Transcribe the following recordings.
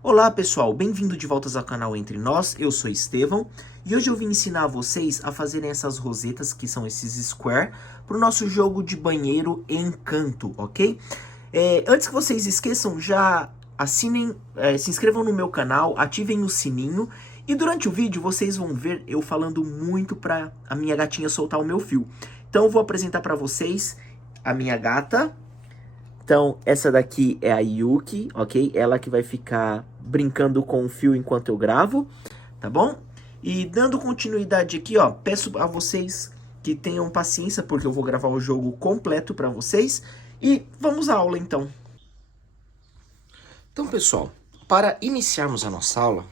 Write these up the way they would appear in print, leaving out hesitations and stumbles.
Olá pessoal, bem-vindo de volta ao canal Entre Nós, eu sou Estevão e hoje eu vim ensinar vocês a fazerem essas rosetas, que são esses square, para o nosso jogo de banheiro Encanto, ok? Antes que vocês esqueçam, já assinem, se inscrevam no meu canal, ativem o sininho e durante o vídeo vocês vão ver eu falando muito para a minha gatinha soltar o meu fio. Então eu vou apresentar para vocês a minha gata. Então, essa daqui é a Yuki, ok? Ela que vai ficar brincando com o fio enquanto eu gravo, tá bom? E dando continuidade aqui, ó, peço a vocês que tenham paciência, porque eu vou gravar o jogo completo para vocês. E vamos à aula, então. Então, pessoal, para iniciarmos a nossa aula,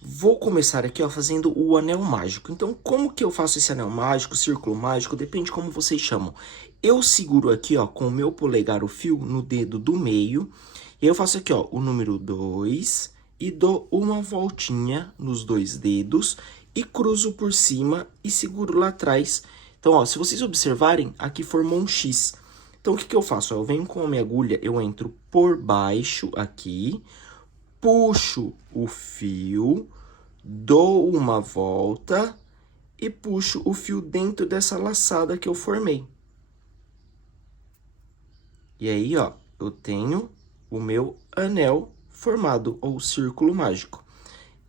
vou começar aqui, ó, fazendo o anel mágico. Então, como que eu faço esse anel mágico, círculo mágico? Depende como vocês chamam. Eu seguro aqui, ó, com o meu polegar o fio no dedo do meio. E eu faço aqui, ó, o número 2 e dou uma voltinha nos dois dedos e cruzo por cima e seguro lá atrás. Então, ó, se vocês observarem, aqui formou um X. Então, o que que eu faço? Eu venho com a minha agulha, eu entro por baixo aqui, puxo o fio, dou uma volta e puxo o fio dentro dessa laçada que eu formei. E aí, ó, eu tenho o meu anel formado, ou círculo mágico.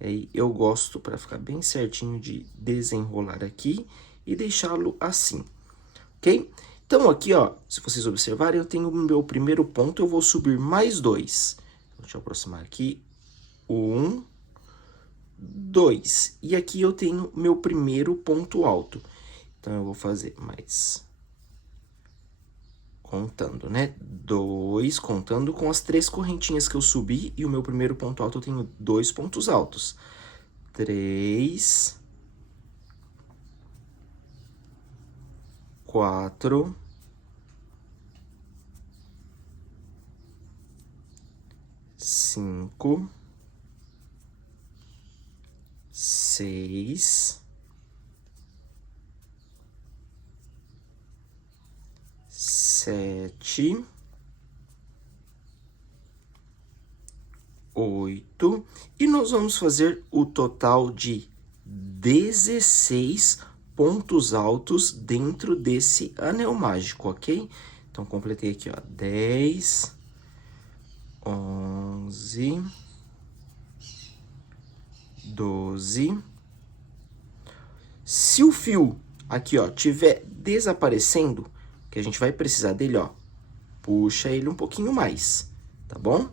E aí, eu gosto, para ficar bem certinho, de desenrolar aqui e deixá-lo assim, ok? Então, aqui, ó, se vocês observarem, eu tenho o meu primeiro ponto, eu vou subir mais dois. Deixa eu aproximar aqui. 1, 2. E aqui eu tenho meu primeiro ponto alto. Então, eu vou fazer mais... contando, né? 2, contando com as 3 correntinhas que eu subi. E o meu primeiro ponto alto eu tenho 2 pontos altos. 3... 4... 5... 6... 7... 8... E nós vamos fazer o total de 16 pontos altos dentro desse anel mágico, ok? Então, completei aqui, ó, 10, 11, 12. Se o fio aqui, ó, tiver desaparecendo, que a gente vai precisar dele, ó, puxa ele um pouquinho mais, tá bom?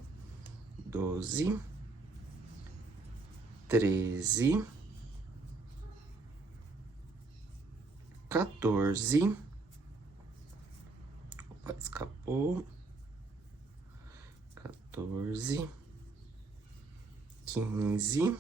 12, 13, 14, opa, escapou, 14, 15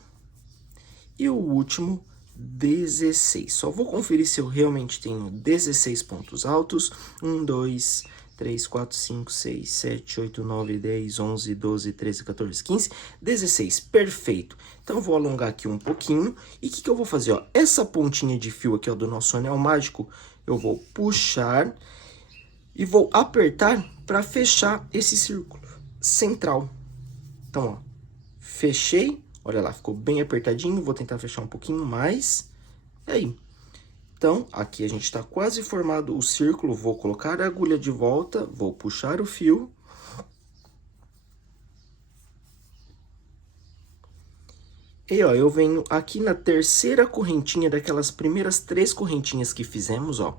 e o último, 16. Só vou conferir se eu realmente tenho 16 pontos altos. 1, 2, 3, 4, 5, 6, 7, 8, 9, 10, 11, 12, 13, 14, 15, 16. Perfeito. Então, vou alongar aqui um pouquinho. E o que que eu vou fazer, ó? Essa pontinha de fio aqui, ó, do nosso anel mágico, eu vou puxar e vou apertar para fechar esse círculo central. Então, ó, fechei. Olha lá, ficou bem apertadinho. Vou tentar fechar um pouquinho mais. E aí? Então, aqui a gente está quase formado o círculo. Vou colocar a agulha de volta. Vou puxar o fio. E, ó, eu venho aqui na terceira correntinha daquelas primeiras 3 correntinhas que fizemos, ó.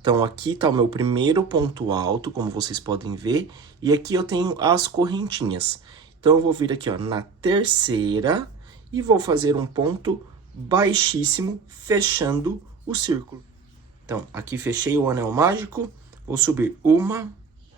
Então, aqui tá o meu primeiro ponto alto, como vocês podem ver. E aqui eu tenho as correntinhas. Então, eu vou vir aqui, ó, na terceira e vou fazer um ponto baixíssimo, fechando o círculo. Então, aqui fechei o anel mágico, vou subir uma,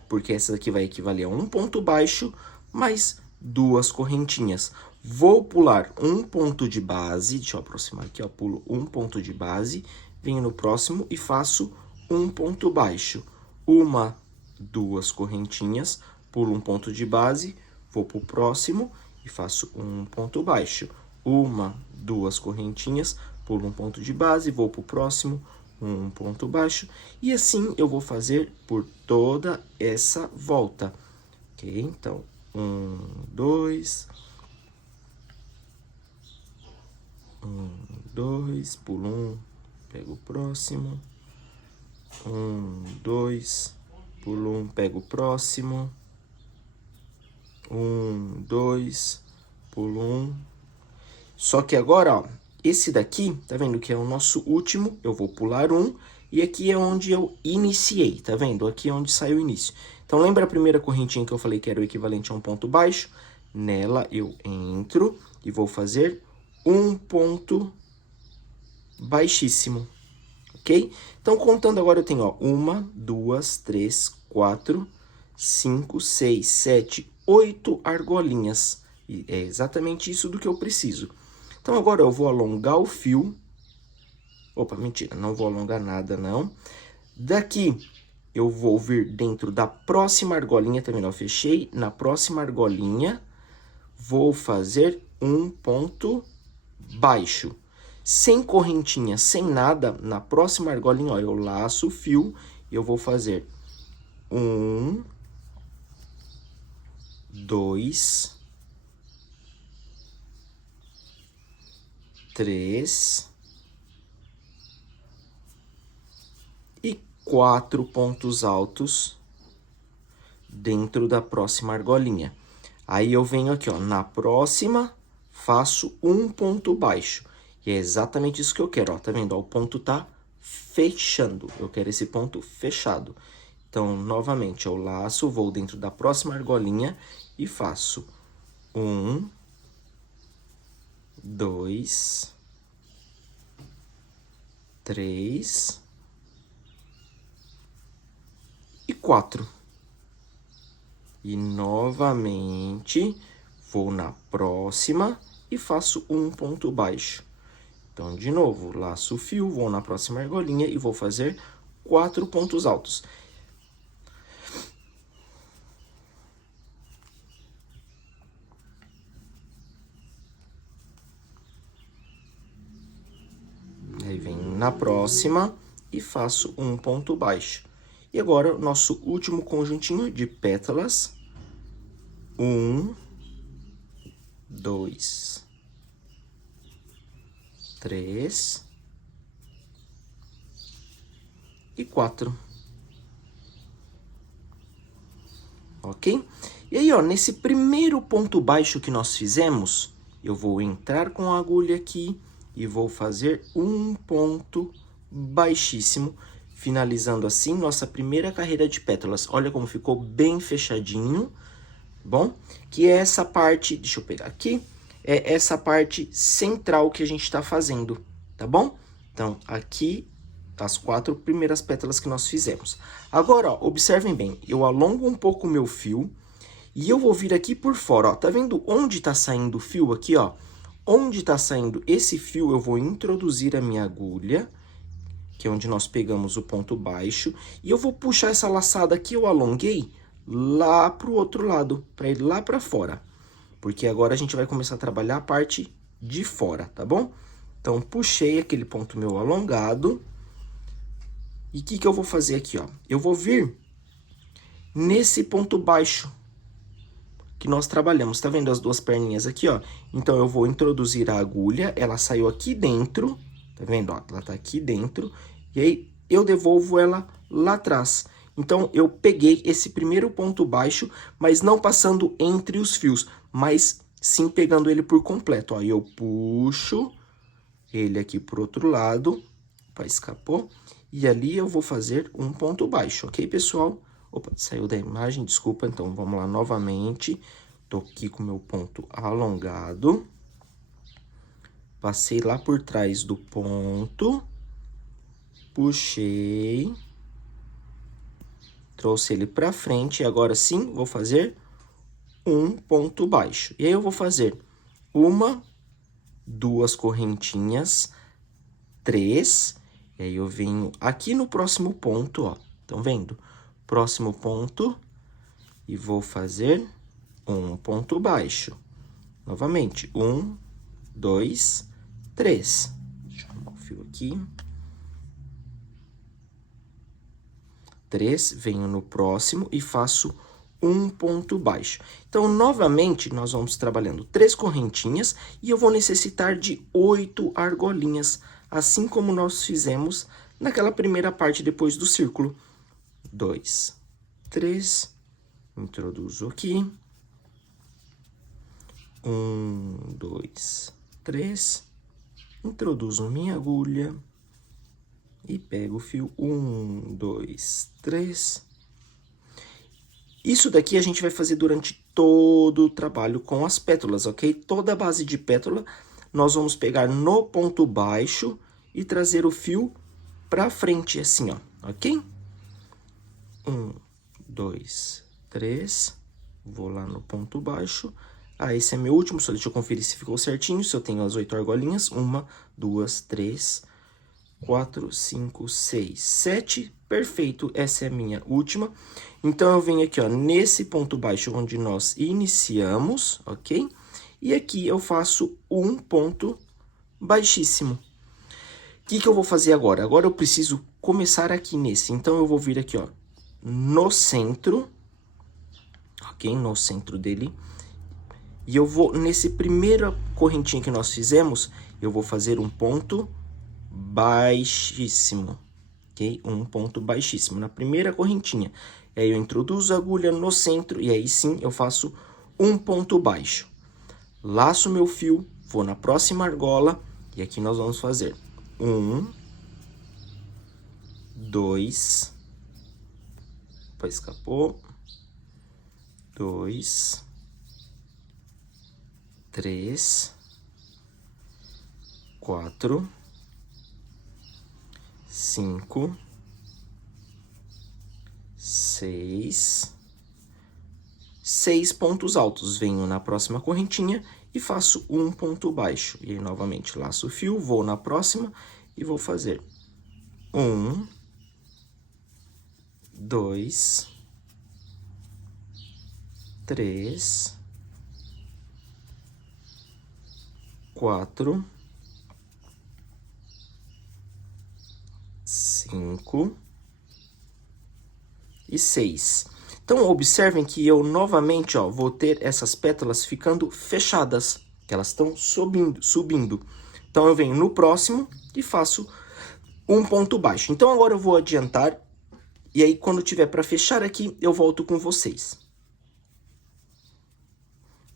porque essa daqui vai equivaler a um ponto baixo, mais 2 correntinhas. Vou pular um ponto de base, deixa eu aproximar aqui, ó, pulo um ponto de base, venho no próximo e faço um ponto baixo. Uma, 2 correntinhas, pulo um ponto de base, vou para o próximo e faço um ponto baixo. Uma, 2 correntinhas, pulo um ponto de base, vou para o próximo, um ponto baixo. E assim eu vou fazer por toda essa volta, ok? Então, 1, 2, 1, 2, pulo 1, pego o próximo. 1, 2, pulo 1, pego o próximo. 1, 2, pulo 1. Só que agora, ó, esse daqui, tá vendo que é o nosso último, eu vou pular 1, e aqui é onde eu iniciei, tá vendo? Aqui é onde sai o início. Então, lembra a primeira correntinha que eu falei que era o equivalente a um ponto baixo? Nela, eu entro e vou fazer um ponto baixíssimo, ok? Então, contando agora, eu tenho, ó, 1, 2, 3, 4, 5, 6, 7, 8 argolinhas. E é exatamente isso do que eu preciso. Então, agora eu vou alongar o fio. Opa, mentira, não vou alongar nada, não. Daqui, eu vou vir dentro da próxima argolinha, também eu fechei. Na próxima argolinha, vou fazer um ponto baixo. Sem correntinha, sem nada, na próxima argolinha, ó, eu laço o fio e eu vou fazer 1, 2, 3 e 4 pontos altos dentro da próxima argolinha. Aí eu venho aqui, ó, na próxima, faço um ponto baixo. E é exatamente isso que eu quero, ó, tá vendo? Ó, o ponto tá fechando, eu quero esse ponto fechado. Então, novamente, eu laço, vou dentro da próxima argolinha e faço 1, 2, 3 e 4. E novamente vou na próxima e faço um ponto baixo. Então, de novo, laço o fio, vou na próxima argolinha e vou fazer 4 pontos altos. Aí venho na próxima e faço um ponto baixo. E agora, o nosso último conjuntinho de pétalas. 1, 2, 3 e 4. Ok? E aí, ó, nesse primeiro ponto baixo que nós fizemos, eu vou entrar com a agulha aqui e vou fazer um ponto baixíssimo, finalizando assim nossa primeira carreira de pétalas. Olha como ficou bem fechadinho, bom? Que é essa parte, deixa eu pegar aqui, é essa parte central que a gente está fazendo, tá bom? Então, aqui, as 4 primeiras pétalas que nós fizemos. Agora, ó, observem bem, eu alongo um pouco o meu fio e eu vou vir aqui por fora, ó. Tá vendo onde tá saindo o fio aqui, ó? Onde tá saindo esse fio, eu vou introduzir a minha agulha, que é onde nós pegamos o ponto baixo, e eu vou puxar essa laçada que eu alonguei lá pro outro lado, para ir lá para fora. Porque agora a gente vai começar a trabalhar a parte de fora, tá bom? Então, puxei aquele ponto meu alongado. E o que eu vou fazer aqui, ó? Eu vou vir nesse ponto baixo que nós trabalhamos. Tá vendo as duas perninhas aqui, ó? Então, eu vou introduzir a agulha, ela saiu aqui dentro, tá vendo, ó? Ela tá aqui dentro, e aí eu devolvo ela lá atrás. Então, eu peguei esse primeiro ponto baixo, mas não passando entre os fios, mas sim pegando ele por completo, ó. E eu puxo ele aqui pro outro lado, opa, escapou, e ali eu vou fazer um ponto baixo, ok, pessoal? Opa, saiu da imagem, desculpa, então vamos lá novamente. Tô aqui com o meu ponto alongado. Passei lá por trás do ponto. Puxei. Trouxe ele pra frente e agora sim vou fazer um ponto baixo. E aí eu vou fazer 1, 2 correntinhas, 3. E aí eu venho aqui no próximo ponto, ó. Estão vendo? Próximo ponto, e vou fazer um ponto baixo. Novamente, 1, 2, 3. Deixa eu arrumar o fio aqui. 3, venho no próximo e faço um ponto baixo. Então, novamente, nós vamos trabalhando 3 correntinhas e eu vou necessitar de 8 argolinhas, assim como nós fizemos naquela primeira parte depois do círculo. 2, 3, introduzo aqui. 1, 2, 3, introduzo minha agulha e pego o fio. 1, 2, 3. Isso daqui a gente vai fazer durante todo o trabalho com as pétalas, ok? Toda a base de pétala nós vamos pegar no ponto baixo e trazer o fio pra frente, assim, ó, ok? 1, 2, 3, vou lá no ponto baixo. Ah, esse é meu último, só deixa eu conferir se ficou certinho, se eu tenho as 8 argolinhas. 1, 2, 3, 4, 5, 6, 7. Perfeito, essa é a minha última. Então, eu venho aqui, ó, nesse ponto baixo onde nós iniciamos, ok? E aqui eu faço um ponto baixíssimo. O que eu vou fazer agora? Agora eu preciso começar aqui nesse. Então, eu vou vir aqui, ó, no centro, ok? No centro dele. E eu vou, nesse primeira correntinha que nós fizemos, eu vou fazer um ponto baixíssimo, ok? Um ponto baixíssimo na primeira correntinha. E aí eu introduzo a agulha no centro e aí sim eu faço um ponto baixo. Laço meu fio, vou na próxima argola e aqui nós vamos fazer 1, 2, opa, escapou, 2, 3, 4, 5, 6, 6 pontos altos. Venho na próxima correntinha e faço um ponto baixo. E aí, novamente, laço o fio, vou na próxima e vou fazer 1, 2, 3, 4, 5 e 6. Então, observem que eu novamente, ó, vou ter essas pétalas ficando fechadas, que elas estão subindo. Então, eu venho no próximo e faço um ponto baixo. Então, agora eu vou adiantar, e aí, quando tiver para fechar aqui, eu volto com vocês.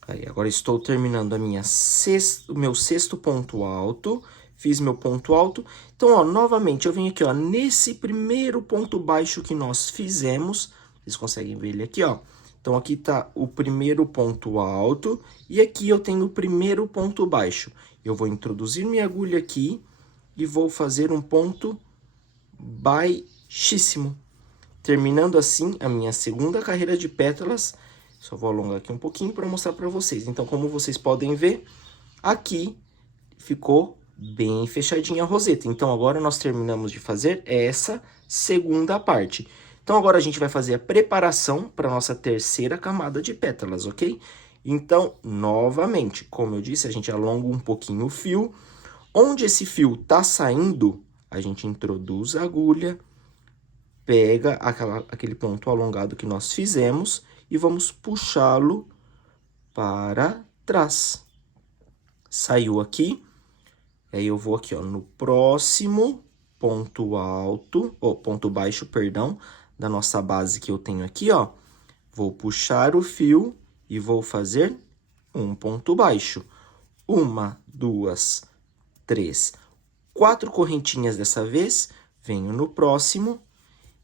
Aí, agora estou terminando a minha o meu sexto ponto alto. Fiz meu ponto alto. Então, ó, novamente, eu venho aqui, ó, nesse primeiro ponto baixo que nós fizemos. Vocês conseguem ver ele aqui, ó. Então, aqui tá o primeiro ponto alto. E aqui eu tenho o primeiro ponto baixo. Eu vou introduzir minha agulha aqui e vou fazer um ponto baixíssimo. Terminando assim a minha segunda carreira de pétalas. Só vou alongar aqui um pouquinho para mostrar para vocês. Então, como vocês podem ver, aqui ficou bem fechadinha a roseta. Então, agora nós terminamos de fazer essa segunda parte. Então, agora a gente vai fazer a preparação para nossa terceira camada de pétalas, ok? Então, novamente, como eu disse, a gente alonga um pouquinho o fio. Onde esse fio tá saindo, a gente introduz a agulha, pega aquele ponto alongado que nós fizemos e vamos puxá-lo para trás. Saiu aqui. Aí eu vou aqui, ó, no próximo ponto alto, ou ponto baixo, perdão, da nossa base que eu tenho aqui, ó. Vou puxar o fio e vou fazer um ponto baixo. 1, 2, 3, 4 correntinhas dessa vez. Venho no próximo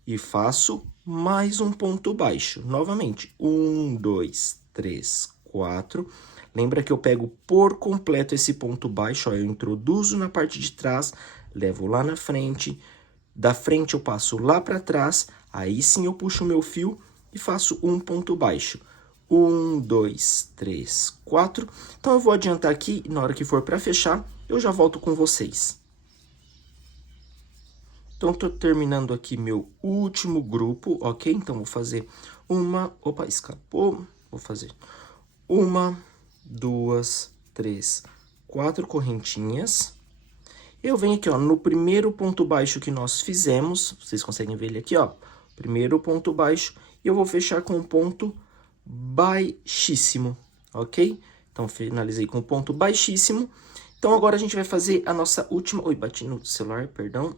e faço mais um ponto baixo. Novamente, 1, 2, 3, 4. Lembra que eu pego por completo esse ponto baixo, ó, eu introduzo na parte de trás, levo lá na frente, da frente eu passo lá para trás, aí sim eu puxo o meu fio e faço um ponto baixo. 1, 2, 3, 4. Então, eu vou adiantar aqui, e na hora que for para fechar, eu já volto com vocês. Então, tô terminando aqui meu último grupo, ok? Então, vou fazer uma... Opa, escapou. Vou fazer 1, 2, 3, 4 correntinhas. Eu venho aqui, ó, no primeiro ponto baixo que nós fizemos, vocês conseguem ver ele aqui, ó, primeiro ponto baixo, e eu vou fechar com um ponto baixíssimo, ok? Então, finalizei com ponto baixíssimo. Então, agora a gente vai fazer a nossa última... Oi, bati no celular, perdão.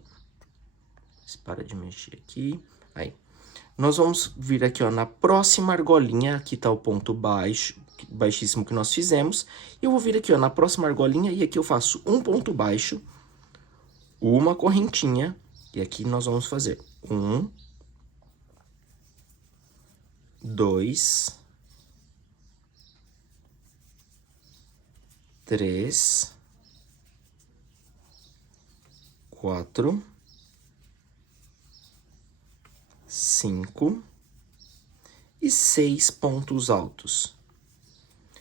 Para de mexer aqui. Aí. Nós vamos vir aqui, ó, na próxima argolinha. Aqui tá o ponto baixíssimo que nós fizemos. E eu vou vir aqui, ó, na próxima argolinha. E aqui eu faço um ponto baixo, uma correntinha. E aqui nós vamos fazer 1, 2, 3, 4, 5 e 6 pontos altos.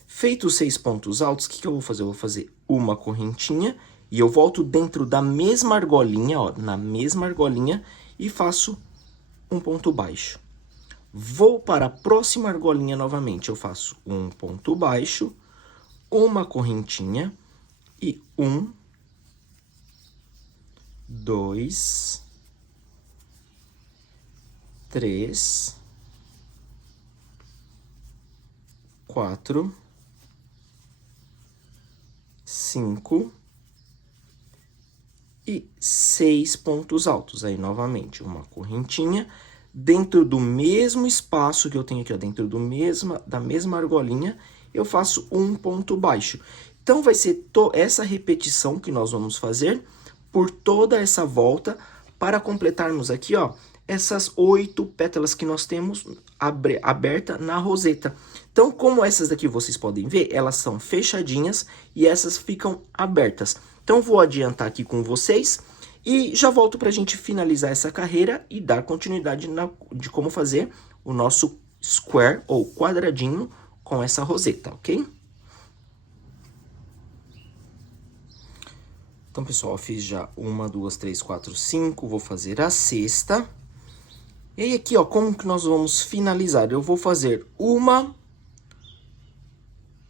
Feitos os 6 pontos altos, o que eu vou fazer? Eu vou fazer uma correntinha e eu volto dentro da mesma argolinha, ó, na mesma argolinha, e faço um ponto baixo. Vou para a próxima argolinha novamente, eu faço um ponto baixo, uma correntinha e 1, 2, 3, 4, 5 e 6 pontos altos. Aí, novamente, uma correntinha dentro do mesmo espaço que eu tenho aqui, ó, dentro da mesma argolinha, eu faço um ponto baixo. Então, vai ser essa repetição que nós vamos fazer por toda essa volta para completarmos aqui, ó, essas 8 pétalas que nós temos aberta na roseta. Então, como essas daqui vocês podem ver, elas são fechadinhas e essas ficam abertas. Então, vou adiantar aqui com vocês e já volto para a gente finalizar essa carreira e dar continuidade de como fazer o nosso square ou quadradinho com essa roseta, ok? Então, pessoal, eu fiz já 1, 2, 3, 4, 5, vou fazer a sexta. E aí aqui, ó, como que nós vamos finalizar? Eu vou fazer 1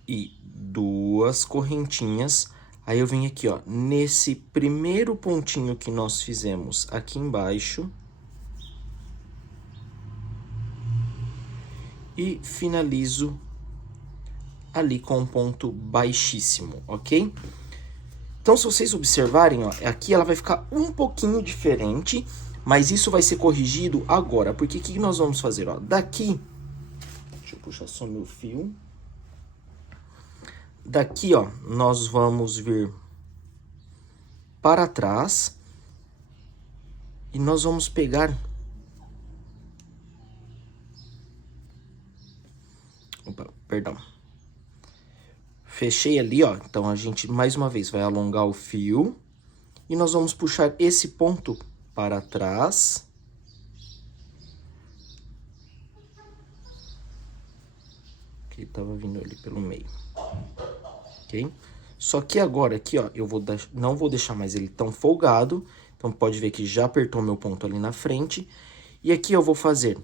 e 2 correntinhas. Aí eu venho aqui, ó, nesse primeiro pontinho que nós fizemos aqui embaixo. E finalizo ali com um ponto baixíssimo, ok? Então, se vocês observarem, ó, aqui ela vai ficar um pouquinho diferente, mas isso vai ser corrigido agora, porque o que nós vamos fazer, ó? Daqui, deixa eu puxar só meu fio. Daqui, ó, nós vamos vir para trás e nós vamos pegar... Opa, perdão. Fechei ali, ó, então a gente, mais uma vez, vai alongar o fio e nós vamos puxar esse ponto para trás. Que tava vindo ali pelo meio, ok? Só que agora aqui, ó, eu não vou deixar mais ele tão folgado, então pode ver que já apertou meu ponto ali na frente. E aqui eu vou fazer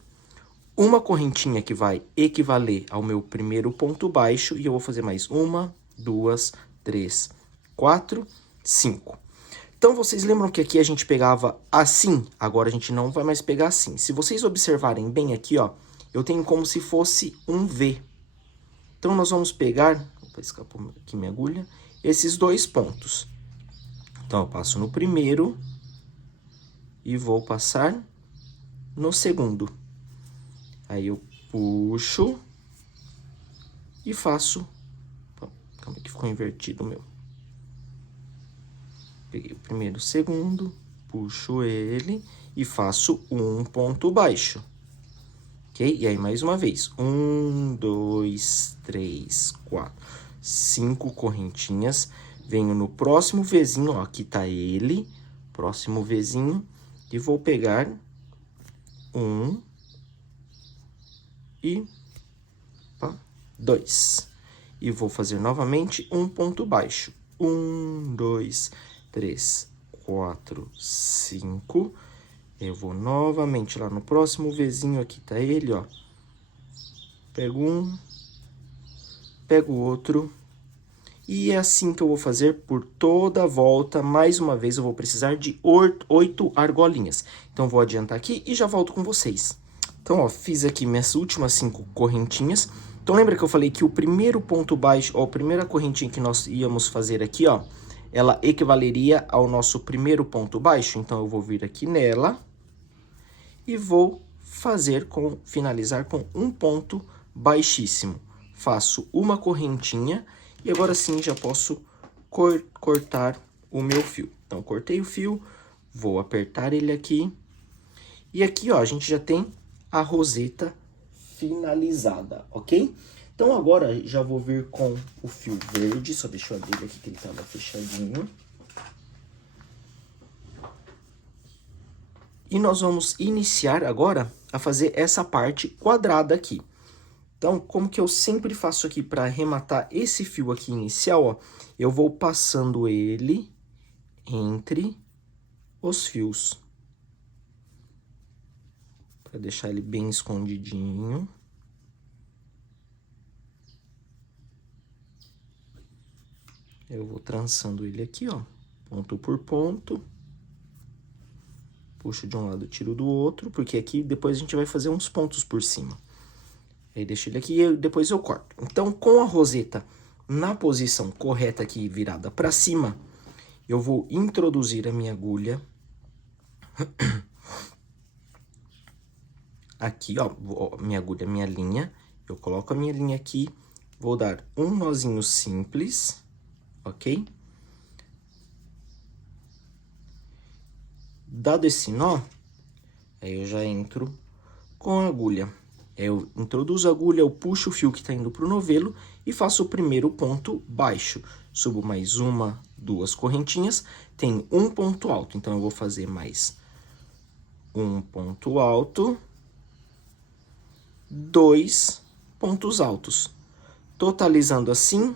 uma correntinha que vai equivaler ao meu primeiro ponto baixo, e eu vou fazer mais 1, 2, 3, 4, 5. Então, vocês lembram que aqui a gente pegava assim? Agora a gente não vai mais pegar assim. Se vocês observarem bem aqui, ó, eu tenho como se fosse um V. Então, nós vamos pegar... Opa, escapou aqui minha agulha. Esses 2 pontos. Então, eu passo no primeiro e vou passar no segundo. Aí eu puxo e faço... Calma que ficou invertido o meu. Peguei o primeiro, o segundo, puxo ele e faço um ponto baixo. Ok? E aí, mais uma vez. 1, 2, 3, 4, 5 correntinhas. Venho no próximo Vzinho, ó, aqui tá ele. Próximo Vzinho. E vou pegar 1... e 2. E vou fazer novamente um ponto baixo. 1, 2, 3, 4, 5. Eu vou novamente lá no próximo Vzinho, aqui tá ele, ó. Pego um, pego o outro. E é assim que eu vou fazer por toda a volta. Mais uma vez, eu vou precisar de 8 argolinhas. Então, vou adiantar aqui e já volto com vocês. Então, ó, fiz aqui minhas últimas 5 correntinhas. Então, lembra que eu falei que o primeiro ponto baixo, ó, a primeira correntinha que nós íamos fazer aqui, ó, ela equivaleria ao nosso primeiro ponto baixo. Então, eu vou vir aqui nela e vou finalizar com um ponto baixíssimo. Faço uma correntinha e agora sim já posso cortar o meu fio. Então, cortei o fio, vou apertar ele aqui. E aqui, ó, a gente já tem a roseta finalizada, ok? Então, agora já vou vir com o fio verde. Só deixa eu abrir aqui que ele estava fechadinho. E nós vamos iniciar agora a fazer essa parte quadrada aqui. Então, como que eu sempre faço aqui para arrematar esse fio aqui inicial, ó, eu vou passando ele entre os fios. Para deixar ele bem escondidinho. Eu vou trançando ele aqui, ó, ponto por ponto. Puxo de um lado, tiro do outro, porque aqui depois a gente vai fazer uns pontos por cima. Aí deixo ele aqui e depois eu corto. Então, com a roseta na posição correta aqui, virada para cima, eu vou introduzir a minha agulha. Aqui, ó, minha agulha, minha linha. Eu coloco a minha linha aqui, vou dar um nozinho simples, ok? Dado esse nó, aí eu já entro com a agulha. Eu introduzo a agulha, eu puxo o fio que está indo para o novelo e faço o primeiro ponto baixo. Subo mais uma, 2 correntinhas, tem um ponto alto. Então, eu vou fazer mais um ponto alto, 2 pontos altos. Totalizando assim,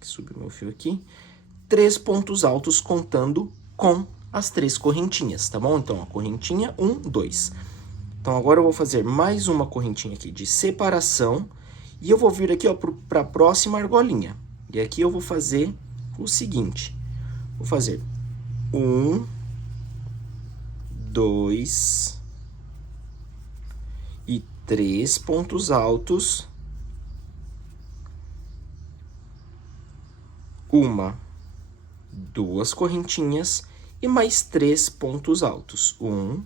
subiu meu fio aqui, 3 pontos altos contando com as 3 correntinhas, tá bom? Então, a correntinha 1, 2. Então, agora eu vou fazer mais uma correntinha aqui de separação. E eu vou vir aqui, ó, para a próxima argolinha. E aqui eu vou fazer o seguinte. Vou fazer 1, 2 e 3 pontos altos. 1, 2 correntinhas e mais 3 pontos altos. 1,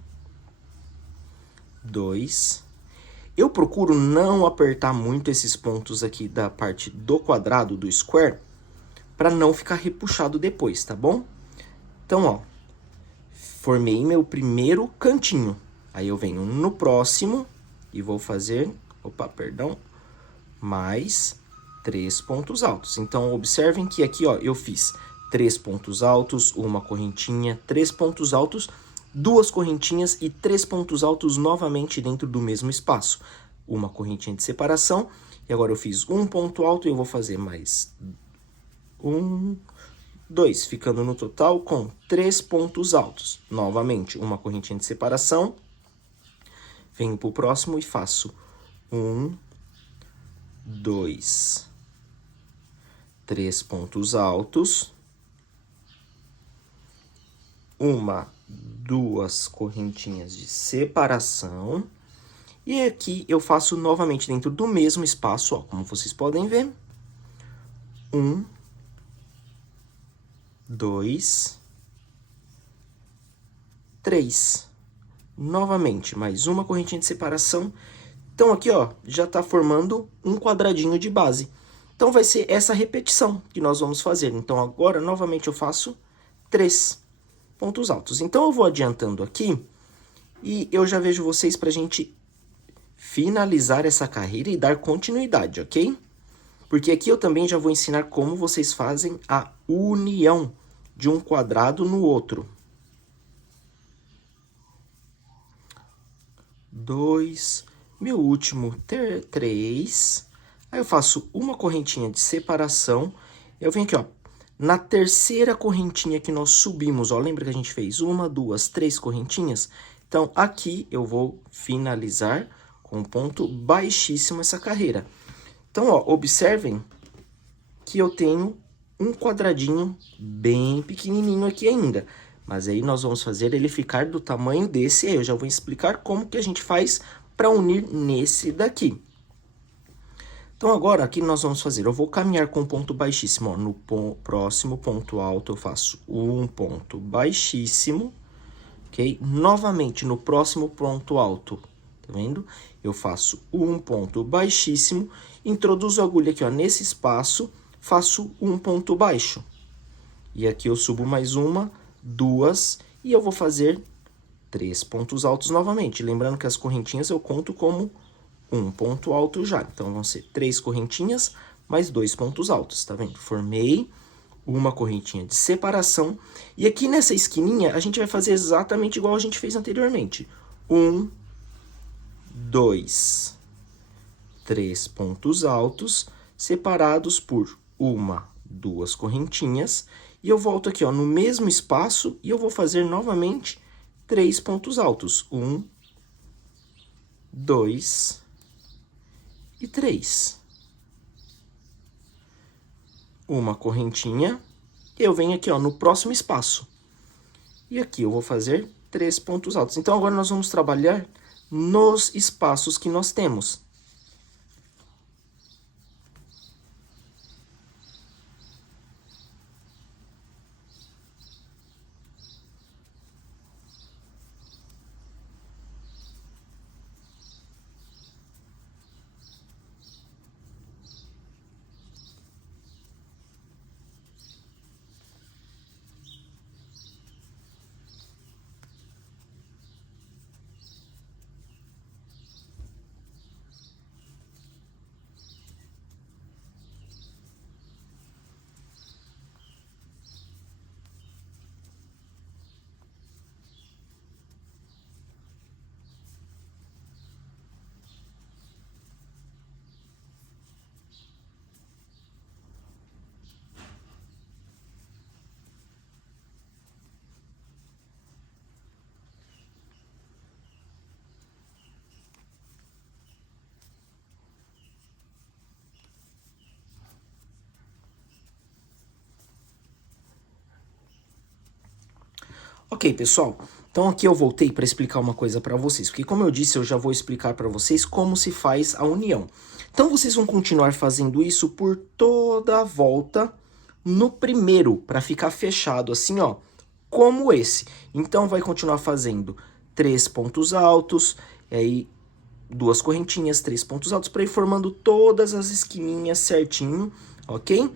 2. Eu procuro não apertar muito esses pontos aqui da parte do quadrado, do square, para não ficar repuxado depois, tá bom? Então, ó, formei meu primeiro cantinho. Aí eu venho no próximo e vou fazer, mais 3 pontos altos. Então, observem que aqui, ó, eu fiz 3 pontos altos, uma correntinha, 3 pontos altos, 2 correntinhas e 3 pontos altos novamente dentro do mesmo espaço. Uma correntinha de separação. E agora eu fiz um ponto alto e eu vou fazer mais 1, 2, ficando no total com 3 pontos altos. Novamente, uma correntinha de separação. Venho para o próximo e faço 1, 2, 3 pontos altos. 1, 2 correntinhas de separação. E aqui eu faço novamente dentro do mesmo espaço, ó, como vocês podem ver. 1, 2, 3. Novamente, mais uma correntinha de separação. Então, aqui, ó, já tá formando um quadradinho de base. Então, vai ser essa repetição que nós vamos fazer. Então, agora, novamente, eu faço 3 pontos altos. Então, eu vou adiantando aqui e eu já vejo vocês pra gente finalizar essa carreira e dar continuidade, ok? Porque aqui eu também já vou ensinar como vocês fazem a união de um quadrado no outro. 2, meu último 3. Aí eu faço uma correntinha de separação. Eu venho aqui, ó, na terceira correntinha que nós subimos, ó, lembra que a gente fez 1, 2, 3 correntinhas? Então, aqui eu vou finalizar com um ponto baixíssimo essa carreira. Então, ó, observem que eu tenho um quadradinho bem pequenininho aqui ainda. Mas aí nós vamos fazer ele ficar do tamanho desse. Aí eu já vou explicar como que a gente faz para unir nesse daqui. Então, agora, o que nós vamos fazer? Eu vou caminhar com um ponto baixíssimo. Ó. No próximo ponto alto, eu faço um ponto baixíssimo, ok? Novamente, no próximo ponto alto, tá vendo? Eu faço um ponto baixíssimo, introduzo a agulha aqui, ó, nesse espaço, faço um ponto baixo. E aqui eu subo mais uma, duas, e eu vou fazer 3 pontos altos novamente. Lembrando que as correntinhas eu conto como um ponto alto já. Então, vão ser 3 correntinhas mais 2 pontos altos, tá vendo? Formei uma correntinha de separação. E aqui nessa esquininha, a gente vai fazer exatamente igual a gente fez anteriormente. 1, 2, 3 pontos altos, separados por uma, duas correntinhas. E eu volto aqui, ó, no mesmo espaço e eu vou fazer novamente 3 pontos altos. 1, 2 e 3. Uma correntinha. E eu venho aqui, ó, no próximo espaço. E aqui eu vou fazer 3 pontos altos. Então, agora nós vamos trabalhar nos espaços que nós temos. Ok, pessoal, então aqui eu voltei para explicar uma coisa para vocês, porque como eu disse, eu já vou explicar para vocês como se faz a união. Então, vocês vão continuar fazendo isso por toda a volta no primeiro, para ficar fechado assim, ó, como esse. Então, vai continuar fazendo 3 pontos altos, e aí 2 correntinhas, 3 pontos altos, para ir formando todas as esquininhas certinho, ok?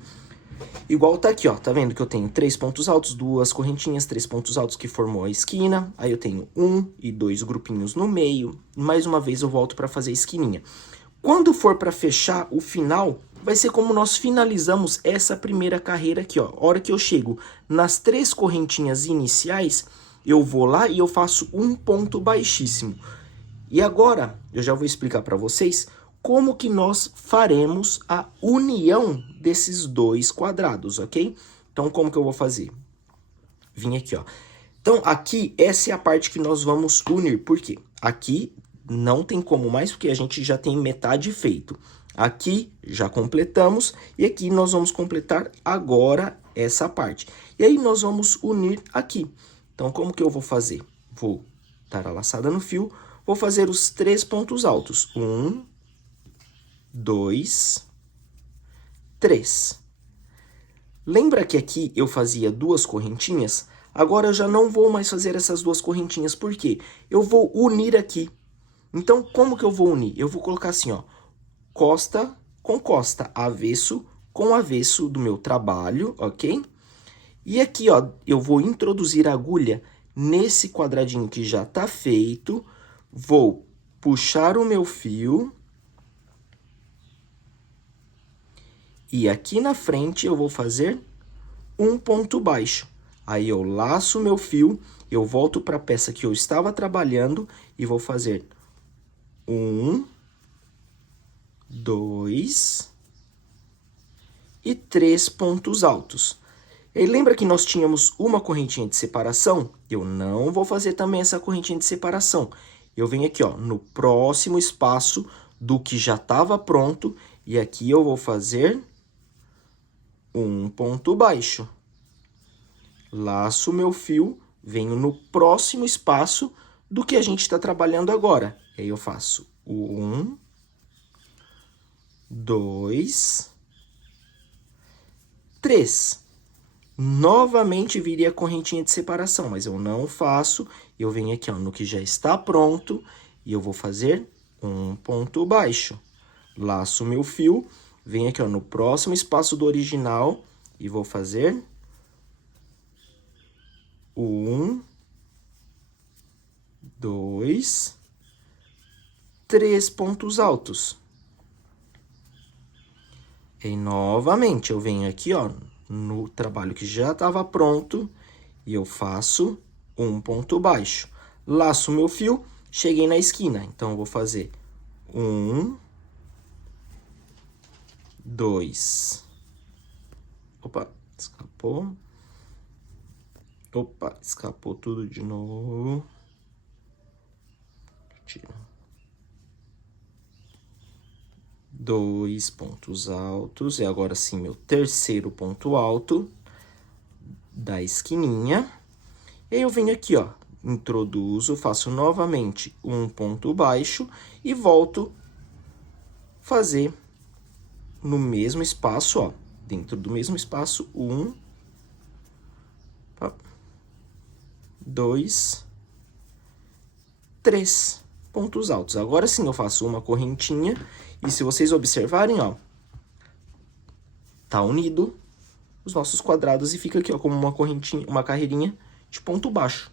Igual tá aqui, ó, tá vendo que eu tenho 3 pontos altos, 2 correntinhas, 3 pontos altos que formou a esquina, aí eu tenho 1 e 2 grupinhos no meio, mais uma vez eu volto para fazer a esquininha. Quando for para fechar o final, vai ser como nós finalizamos essa primeira carreira aqui, ó. A hora que eu chego nas 3 correntinhas iniciais, eu vou lá e eu faço um ponto baixíssimo. E agora, eu já vou explicar para vocês como que nós faremos a união desses dois quadrados, ok? Então, como que eu vou fazer? Vim aqui, ó. Então, aqui, essa é a parte que nós vamos unir. Por quê? Aqui não tem como mais, porque a gente já tem metade feito. Aqui, já completamos, e aqui nós vamos completar agora essa parte. E aí, nós vamos unir aqui. Então, como que eu vou fazer? Vou dar a laçada no fio, vou fazer os 3 pontos altos. 1, 2, 3. Lembra que aqui eu fazia 2 correntinhas? Agora eu já não vou mais fazer essas 2 correntinhas, por quê? Eu vou unir aqui. Então, como que eu vou unir? Eu vou colocar assim, ó, costa com costa, avesso com avesso do meu trabalho, ok? E aqui, ó, eu vou introduzir a agulha nesse quadradinho que já tá feito, vou puxar o meu fio. E aqui na frente eu vou fazer um ponto baixo. Aí eu laço o meu fio, eu volto para a peça que eu estava trabalhando e vou fazer 1, 2 e 3 pontos altos. E lembra que nós tínhamos uma correntinha de separação? Eu não vou fazer também essa correntinha de separação. Eu venho aqui, ó, no próximo espaço do que já estava pronto, e aqui eu vou fazer um ponto baixo. Laço o meu fio, venho no próximo espaço do que a gente está trabalhando agora. E aí eu faço 1, 2, 3. Novamente viria a correntinha de separação, mas eu não faço. Eu venho aqui, ó, no que já está pronto, e eu vou fazer um ponto baixo. Laço meu fio, venho aqui, ó, no próximo espaço do original, e vou fazer 1, 2, 3 pontos altos. E novamente, eu venho aqui, ó, no trabalho que já estava pronto, e eu faço um ponto baixo. Laço meu fio, cheguei na esquina, então eu vou fazer 1, 2. Opa, escapou. Opa, escapou tudo de novo. Tira. 2 pontos altos, e agora sim meu terceiro ponto alto da esquininha. E aí eu venho aqui, ó, introduzo, faço novamente um ponto baixo e volto fazer no mesmo espaço, ó, dentro do mesmo espaço, 1, 2, 3 pontos altos. Agora sim eu faço uma correntinha, e se vocês observarem, ó, tá unido os nossos quadrados e fica aqui, ó, como uma correntinha, uma carreirinha de ponto baixo.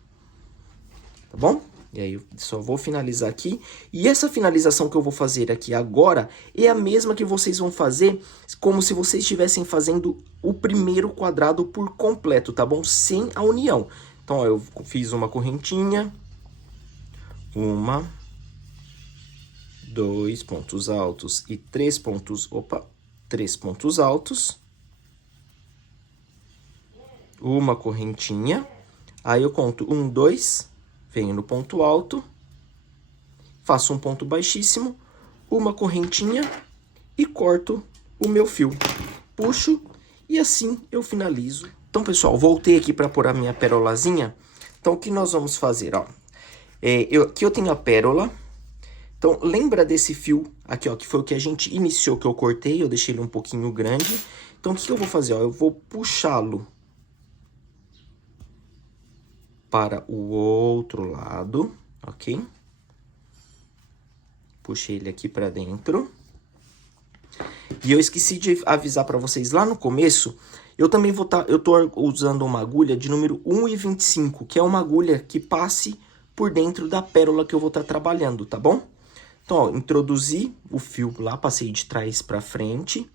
Tá bom? E aí, eu só vou finalizar aqui. E essa finalização que eu vou fazer aqui agora é a mesma que vocês vão fazer como se vocês estivessem fazendo o primeiro quadrado por completo, tá bom? Sem a união. Então, ó, eu fiz uma correntinha. 1, 2 pontos altos e 3 pontos... Opa! 3 pontos altos. Uma correntinha. Aí eu conto 1, 2... Venho no ponto alto, faço um ponto baixíssimo, uma correntinha e corto o meu fio. Puxo e assim eu finalizo. Então, pessoal, voltei aqui para pôr a minha pérolazinha. Então, o que nós vamos fazer, ó? Aqui eu tenho a pérola. Então, lembra desse fio aqui, ó, que foi o que a gente iniciou, que eu cortei, eu deixei ele um pouquinho grande. Então, o que eu vou fazer, ó? Eu vou puxá-lo para o outro lado, ok? Puxei ele aqui para dentro. E eu esqueci de avisar para vocês lá no começo, eu também eu tô usando uma agulha de número 1,25, que é uma agulha que passe por dentro da pérola que eu vou estar trabalhando, tá bom? Então, ó, introduzi o fio lá, passei de trás para frente.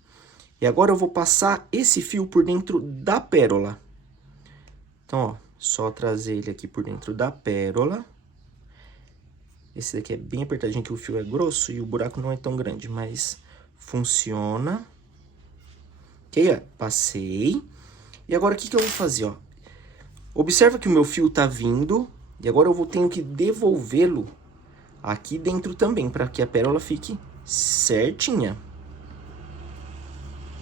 E agora eu vou passar esse fio por dentro da pérola. Então, ó, só trazer ele aqui por dentro da pérola. Esse daqui é bem apertadinho, que o fio é grosso e o buraco não é tão grande, mas funciona. Ok, ó, passei. E agora o que eu vou fazer, ó? Observa que o meu fio tá vindo, e agora tenho que devolvê-lo aqui dentro também, para que a pérola fique certinha.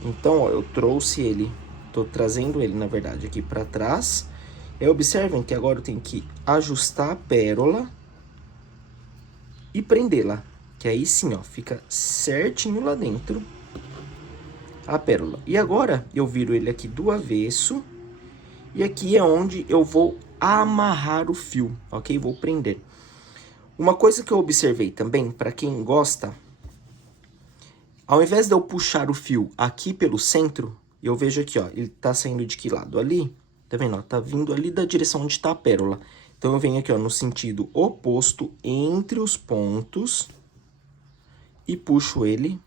Então, ó, eu trouxe ele, tô trazendo ele, na verdade, aqui para trás. E observem que agora eu tenho que ajustar a pérola e prendê-la, que aí sim, ó, fica certinho lá dentro a pérola. E agora eu viro ele aqui do avesso, e aqui é onde eu vou amarrar o fio, ok? Vou prender. Uma coisa que eu observei também, para quem gosta, ao invés de eu puxar o fio aqui pelo centro, eu vejo aqui, ó, ele tá saindo de que lado? Ali, tá vendo, ó? Tá vindo ali da direção onde tá a pérola. Então, eu venho aqui, ó, no sentido oposto, entre os pontos, e puxo ele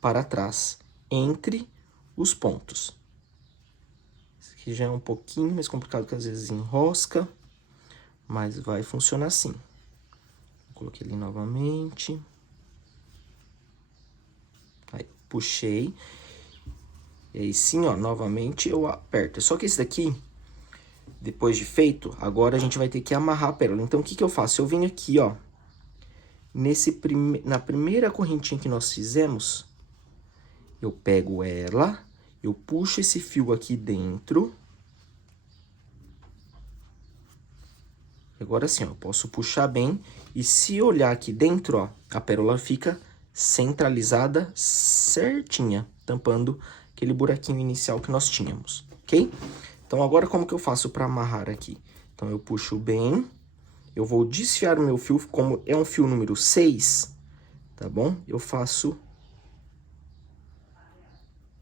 para trás, entre os pontos. Isso aqui já é um pouquinho mais complicado, que às vezes enrosca, mas vai funcionar assim. Coloquei ele novamente. Aí, puxei. E aí sim, ó, novamente eu aperto. Só que esse daqui, depois de feito, agora a gente vai ter que amarrar a pérola. Então, o que eu faço? Eu venho aqui, ó, na primeira correntinha que nós fizemos, eu pego ela, eu puxo esse fio aqui dentro. Agora sim, ó, eu posso puxar bem. E se olhar aqui dentro, ó, a pérola fica centralizada certinha, tampando aquele buraquinho inicial que nós tínhamos, ok? Então, agora como que eu faço para amarrar aqui? Então, eu puxo bem, eu vou desfiar o meu fio, como é um fio número 6, tá bom? Eu faço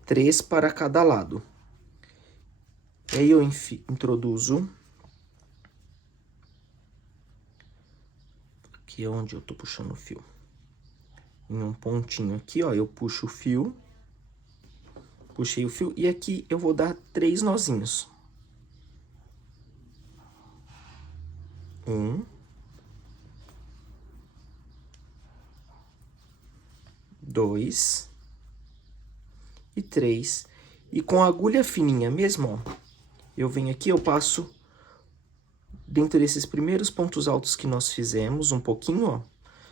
3 para cada lado. E aí, eu introduzo... Aqui é onde eu tô puxando o fio. Em um pontinho aqui, ó, eu puxo o fio. Puxei o fio e aqui eu vou dar 3 nozinhos. 1, 2 e 3. E com a agulha fininha mesmo, ó, eu venho aqui, eu passo dentro desses primeiros pontos altos que nós fizemos, um pouquinho, ó,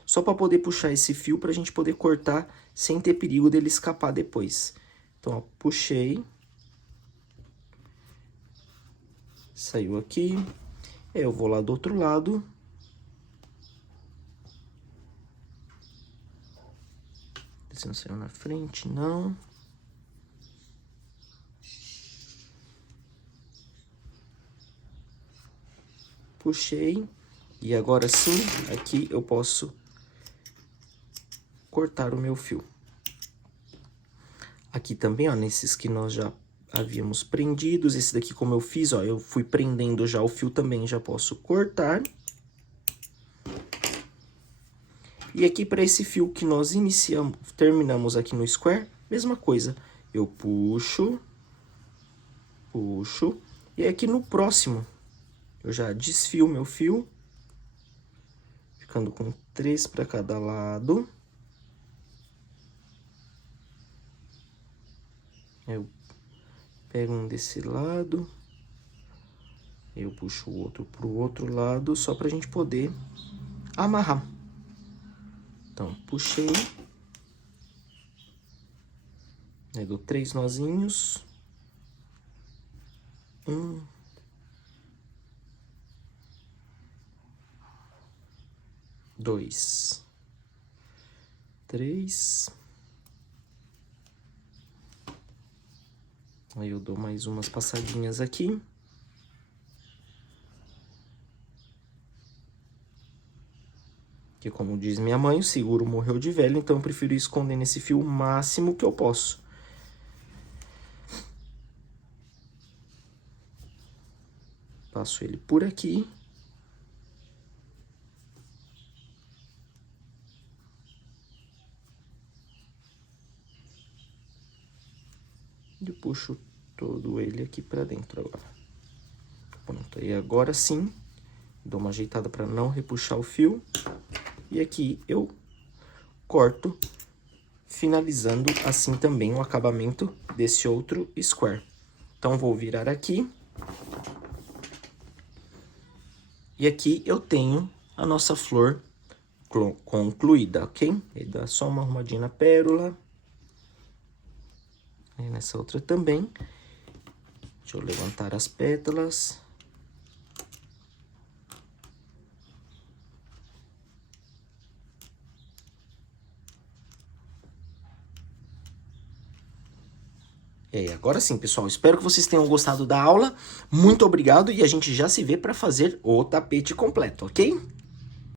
só para poder puxar esse fio pra gente poder cortar sem ter perigo dele escapar depois. Então, ó, puxei. Saiu aqui. Eu vou lá do outro lado. Se não saiu na frente, não. Puxei. E agora sim, aqui eu posso cortar o meu fio. Aqui também, ó, nesses que nós já havíamos prendidos, esse daqui como eu fiz, ó, eu fui prendendo já o fio também, já posso cortar. E aqui para esse fio que nós terminamos aqui no square, mesma coisa. Eu puxo, puxo, e aqui no próximo, eu já desfio meu fio, ficando com 3 para cada lado. Eu pego um desse lado, eu puxo o outro pro outro lado, só pra gente poder amarrar. Então, puxei. Aí, dou 3 nozinhos. 1. 2. 3. Aí, eu dou mais umas passadinhas aqui. Que, como diz minha mãe, o seguro morreu de velho, então eu prefiro esconder nesse fio o máximo que eu posso. Passo ele por aqui. E puxo todo ele aqui pra dentro agora. Pronto, aí agora sim, dou uma ajeitada pra não repuxar o fio. E aqui eu corto, finalizando assim também o acabamento desse outro square. Então, vou virar aqui. E aqui eu tenho a nossa flor concluída, ok? E dá só uma arrumadinha na pérola. E nessa outra também. Deixa eu levantar as pétalas. Agora sim, pessoal, espero que vocês tenham gostado da aula. Muito obrigado e a gente já se vê para fazer o tapete completo, ok?